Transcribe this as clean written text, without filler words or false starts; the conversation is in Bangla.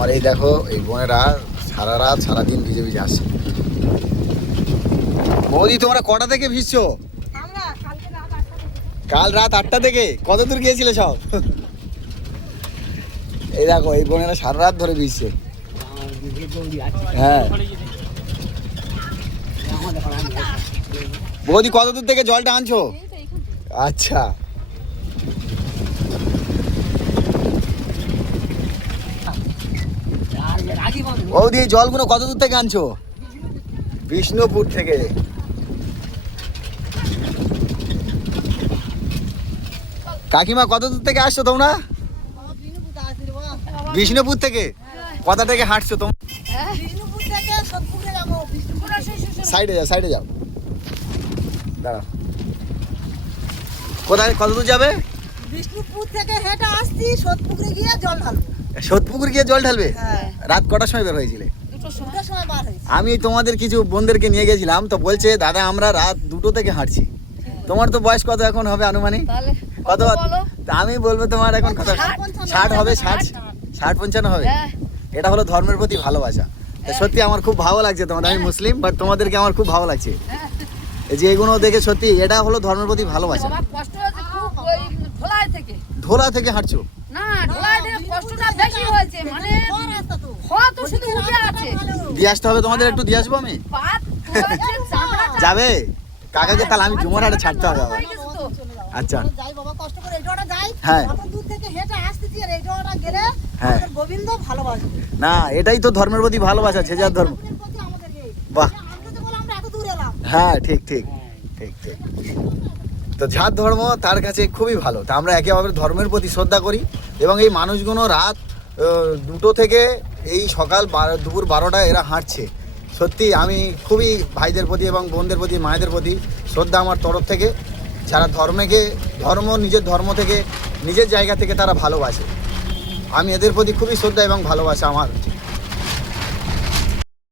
আমার এই দেখো এই বোনেরা সারা রাত সারাদিন ভিজে ভিজে আসছে। বৌদি তোমরা কটা থেকে ভিজছো? কাল রাত 8টা থেকে। কত দূর গিয়েছিলে সব? এই দেখো এই বোনেরা সারা রাত ধরে ভিজছে। হ্যাঁ বৌদি কত দূর থেকে জলটা আনছো? আচ্ছা বৌদি এই জলগুলো কত দূর থেকে আনছো? বিষ্ণুপুর থেকে। কাকিমা কত দূর থেকে আসছো তোমরা? বিষ্ণুপুর থেকে। কোথা থেকে হাঁটছো তোমরা? সাইডে যাও, সাইডে যাও, দাঁড়াও। কোথায় কত দূর যাবে? বিষ্ণুপুর থেকে হেঁটে আসছি, সোদপুকুরে গিয়ে জল ঢালবো। সোদপুকুর গিয়ে জল ঢালবে? রাত কটার সময় বের হয়েছিলে? দুটোর সময় বার হয়েছে। আমি তোমাদের কিছু বোনদেরকে নিয়ে গেছিলাম, তো বলছে দাদা আমরা রাত 2টো থেকে হাঁটছি। তোমার তো বয়স কত এখন হবে আনুমানিক? কত? আমি বলবো তোমার এখন কত? 60 হবে, 60-55 হবে। এটা হলো ধর্মের প্রতি ভালোবাসা। সত্যি আমার খুব ভালো লাগছে তোমাদের। আমি মুসলিম, বাট তোমাদেরকে আমার খুব ভালো লাগছে এই যে এগুলো দেখে। সত্যি এটা হলো ধর্মের প্রতি ভালোবাসা। কষ্ট হয়েছে খুব, ওই ধোলাই থেকে। ধোলা থেকে হাঁটছো? না, ধোলাই থেকে কষ্টটা বেশি হয়েছে, মানে কত শুধু উঠে আছে। দিয়ে আসতে হবে তোমাদের, একটু দিয়ে আসবো আমি। পাত হয়েছে, চামড়া যাবে কাকাকে? তাহলে আমি জুমারহাটে ছাড়তে হবে আবার। আচ্ছা যাই বাবা, কষ্ট করে এই জলটা যাই। হ্যাঁ। কত দূর থেকে হেঁটে আসতেছি, আর এই জলটা গেলে হ্যাঁ। আমাদের গোবিন্দ ভালোবাসবে। না এটাই তো ধর্মের প্রতি ভালোবাসা, যে যার ধর্ম। গোবিন্দের প্রতি আমাদের এই। বাহ। আমরা তো বলে আমরা এত দূর এলাম। হ্যাঁ ঠিক ঠিক ঠিক ঠিক। তো যার ধর্ম তার কাছে খুবই ভালো। তা আমরা একে অপরের ধর্মের প্রতি শ্রদ্ধা করি। এবং এই মানুষগুলো রাত 2টো থেকে এই সকাল দুপুর 12টায় এরা হাঁটছে। সত্যি আমি খুবই ভাইদের প্রতি এবং বোনদের প্রতি, মায়েদের প্রতি শ্রদ্ধা আমার তরফ থেকে। যারা নিজের ধর্ম থেকে, নিজের জায়গা থেকে তারা ভালোবাসে, আমি এদের প্রতি খুবই শ্রদ্ধা এবং ভালোবাসা আমার।